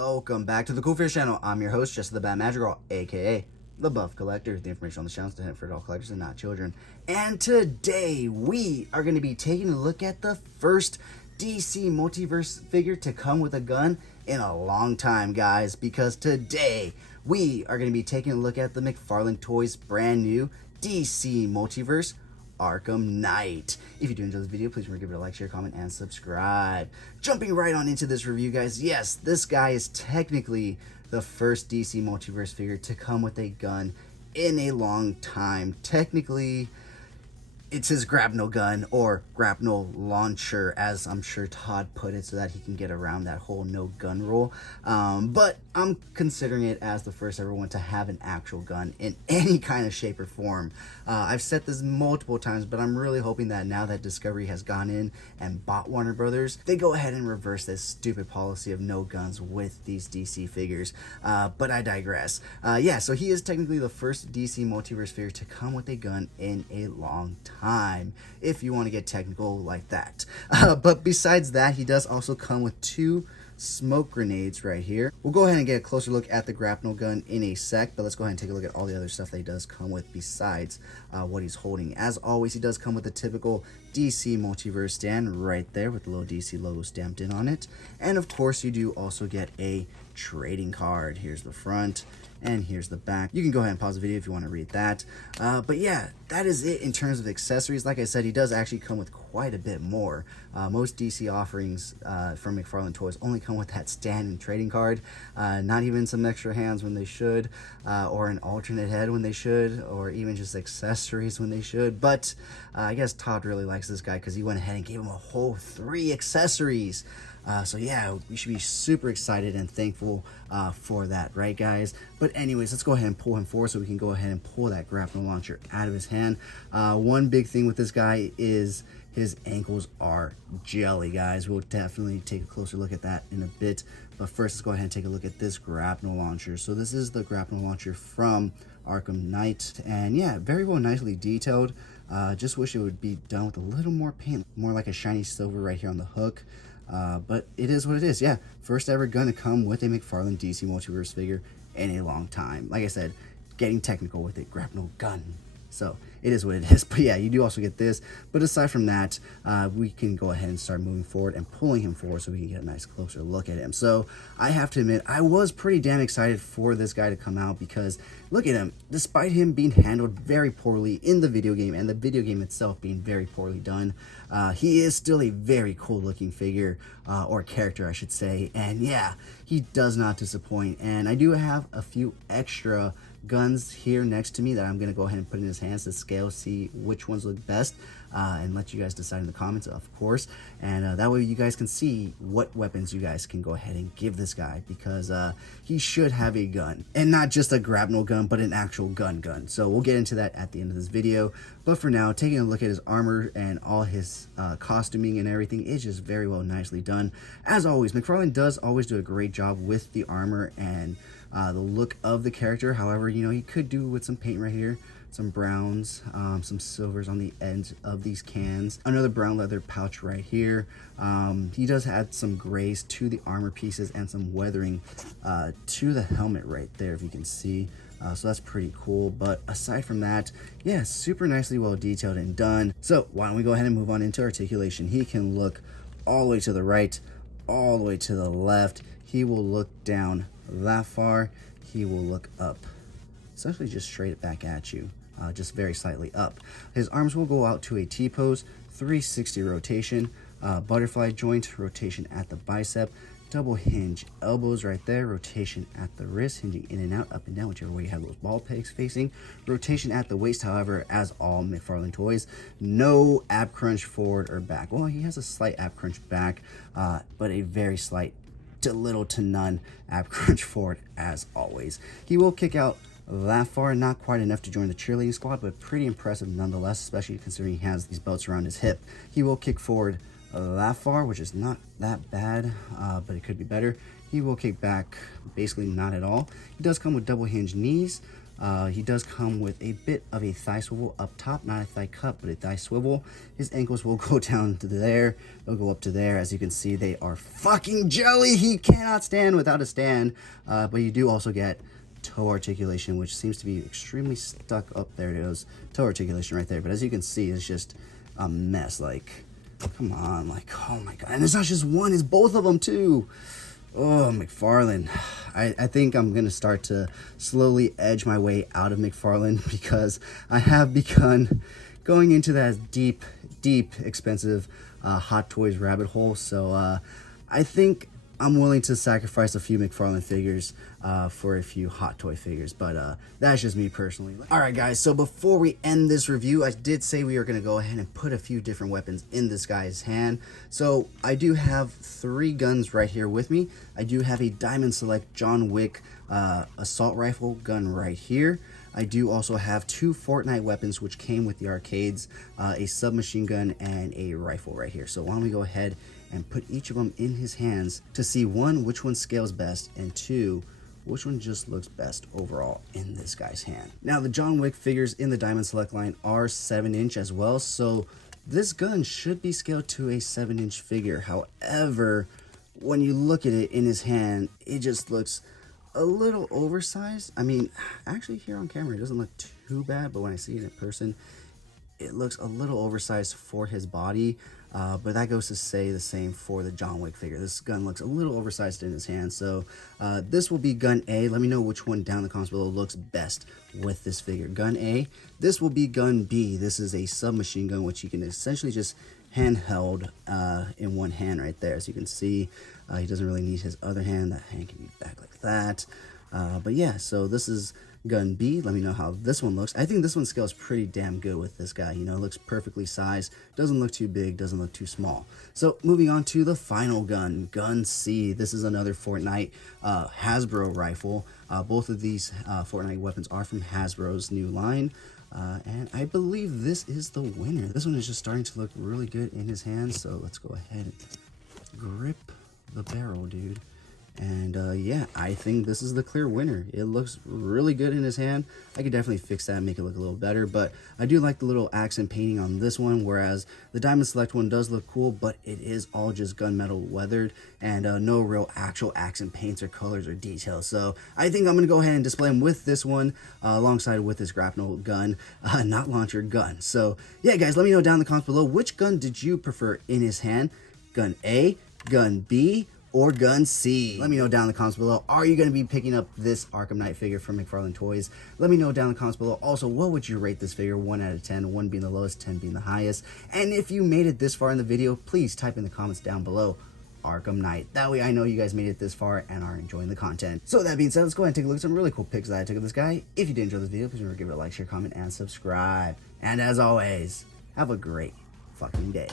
Welcome back to the CoolFigurez channel. I'm your host, Jesse the Bad Madrigal, aka the Buff Collector. The information on the channel is to hint for adult collectors and not children. And today we are going to be taking a look at the first DC multiverse figure to come with a gun in a long time, guys. Because today we are going to be taking a look at the McFarlane Toys brand new DC multiverse Arkham Knight. If you do enjoy this video, please remember to give it a like, share, comment, and subscribe. Jumping right on into this review, guys. Yes, this guy is technically the first DC multiverse figure to come with a gun in a long time. Technically, it's his grapnel gun or grapnel launcher, as I'm sure Todd put it, so that he can get around that whole no gun rule. But I'm considering it as the first ever one to have an actual gun in any kind of shape or form. I've said this multiple times, but I'm really hoping that now that Discovery has gone in and bought Warner Brothers, they go ahead and reverse this stupid policy of no guns with these DC figures. But I digress. Yeah, so he is technically the first DC multiverse figure to come with a gun in a long time, if you want to get technical like that. But besides that, he does also come with two smoke grenades right here. We'll go ahead and get a closer look at the grapnel gun in a sec, but let's go ahead and take a look at all the other stuff that he does come with besides what he's holding. As always, he does come with the typical DC multiverse stand right there with the little DC logo stamped in on it. And of course, you do also get a trading card. Here's the front and here's the back. You can go ahead and pause the video if you want to read that. But yeah, that is it in terms of accessories. Like I said, he does actually come with quite a bit more. Most DC offerings from McFarlane Toys only come with that stand and trading card. Not even some extra hands when they should, or an alternate head when they should, or even just accessories when they should. But I guess Todd really likes this guy because he went ahead and gave him a whole 3 accessories. So yeah, we should be super excited and thankful for that, right guys? But anyways, let's go ahead and pull him forward so we can go ahead and pull that grapnel launcher out of his hand. One big thing with this guy is his ankles are jelly, guys. We'll definitely take a closer look at that in a bit. But first, let's go ahead and take a look at this grapnel launcher. So this is the grapnel launcher from Arkham Knight. And yeah, very well nicely detailed. Just wish it would be done with a little more paint, more like a shiny silver right here on the hook. But it is what it is. Yeah, first ever gun to come with a McFarlane DC multiverse figure in a long time. Like I said, getting technical with it, grapnel gun. So it is what it is. But yeah, you do also get this. But aside from that, we can go ahead and start moving forward and pulling him forward so we can get a nice closer look at him. So I have to admit, I was pretty damn excited for this guy to come out because look at him. Despite him being handled very poorly in the video game and the video game itself being very poorly done, he is still a very cool looking figure, or character I should say. And yeah, he does not disappoint. And I do have a few extra guns here next to me that I'm going to go ahead and put in his hands to scale, see which ones look best, and let you guys decide in the comments, of course. And that way you guys can see what weapons you guys can go ahead and give this guy, because he should have a gun, and not just a grapnel gun, but an actual gun. So we'll get into that at the end of this video. But for now, taking a look at his armor and all his costuming and everything is just very well nicely done. As always, McFarlane does always do a great job with the armor and the look of the character. However, you know, he could do with some paint right here, some browns, some silvers on the ends of these cans, another brown leather pouch right here. He does add some grays to the armor pieces and some weathering to the helmet right there, if you can see. So that's pretty cool. But aside from that, yeah, super nicely well detailed and done. So why don't we go ahead and move on into articulation. He can look all the way to the right, all the way to the left. He will look down that far. He will look up, essentially just straight back at you, just very slightly up. His arms will go out to a T-pose, 360 rotation, butterfly joint, rotation at the bicep, double hinge elbows right there, rotation at the wrist, hinging in and out, up and down, whichever way you have those ball pegs facing, rotation at the waist. However, as all McFarlane Toys, no ab crunch forward or back. Well, he has a slight ab crunch back, but a very slight to little to none ab crunch forward as always. He will kick out that far, not quite enough to join the cheerleading squad, but pretty impressive nonetheless, especially considering he has these belts around his hip. He will kick forward that far, which is not that bad, but it could be better. He will kick back basically not at all. He does come with double hinge knees, He does come with a bit of a thigh swivel up top, not a thigh cut, but a thigh swivel. His ankles will go down to there. They'll go up to there. As you can see, they are fucking jelly. He cannot stand without a stand. But you do also get toe articulation, which seems to be extremely stuck up there. It goes toe articulation right there. But as you can see, it's just a mess. Like, come on, like, oh my god. And it's not just one, it's both of them too. Oh, McFarlane. I think I'm going to start to slowly edge my way out of McFarlane, because I have begun going into that deep, expensive Hot Toys rabbit hole. So I think I'm willing to sacrifice a few McFarlane figures for a few Hot Toy figures, but that's just me personally. Alright guys, so before we end this review, I did say we were going to go ahead and put a few different weapons in this guy's hand. So I do have 3 guns right here with me. I do have a Diamond Select John Wick assault rifle gun right here. I do also have 2 Fortnite weapons which came with the arcades, a submachine gun and a rifle right here. So why don't we go ahead and put each of them in his hands to see, 1, which one scales best, and 2, which one just looks best overall in this guy's hand. Now the John Wick figures in the Diamond Select line are 7-inch as well, so this gun should be scaled to a 7-inch figure. However, when you look at it in his hand, it just looks a little oversized. I mean, actually here on camera it doesn't look too bad, but when I see it in person, it looks a little oversized for his body. But that goes to say the same for the John Wick figure. This gun looks a little oversized in his hand. So this will be gun A. Let me know which one down in the comments below looks best with this figure. Gun A. This will be gun B. This is a submachine gun, which you can essentially just handheld in one hand right there. As you can see, he doesn't really need his other hand. That hand can be back like that. But yeah, so this is gun B. Let me know how this one looks. I think this one scales pretty damn good with this guy. You know, it looks perfectly sized. Doesn't look too big. Doesn't look too small. So moving on to the final gun, gun C. This is another Fortnite Hasbro rifle. Both of these Fortnite weapons are from Hasbro's new line. And I believe this is the winner. This one is just starting to look really good in his hands. So let's go ahead and grip the barrel, dude. And yeah, I think this is the clear winner. It looks really good in his hand. I could definitely fix that and make it look a little better, but I do like the little accent painting on this one, whereas the Diamond Select one does look cool, but it is all just gunmetal weathered and no real actual accent paints or colors or details. So I think I'm going to go ahead and display him with this one alongside with this grapnel gun, not launcher gun. So yeah, guys, let me know down in the comments below, which gun did you prefer in his hand? Gun A, gun B, or gun C? Let me know down in the comments below. Are you going to be picking up this Arkham Knight figure from McFarlane Toys? Let me know down in the comments below. Also, what would you rate this figure? 1 out of 10, 1 being the lowest, 10 being the highest. And if you made it this far in the video, please type in the comments down below Arkham Knight. That way I know you guys made it this far and are enjoying the content. So that being said, let's go ahead and take a look at some really cool pics that I took of this guy. If you did enjoy this video, please remember to give it a like, share, comment, and subscribe. And as always, have a great fucking day.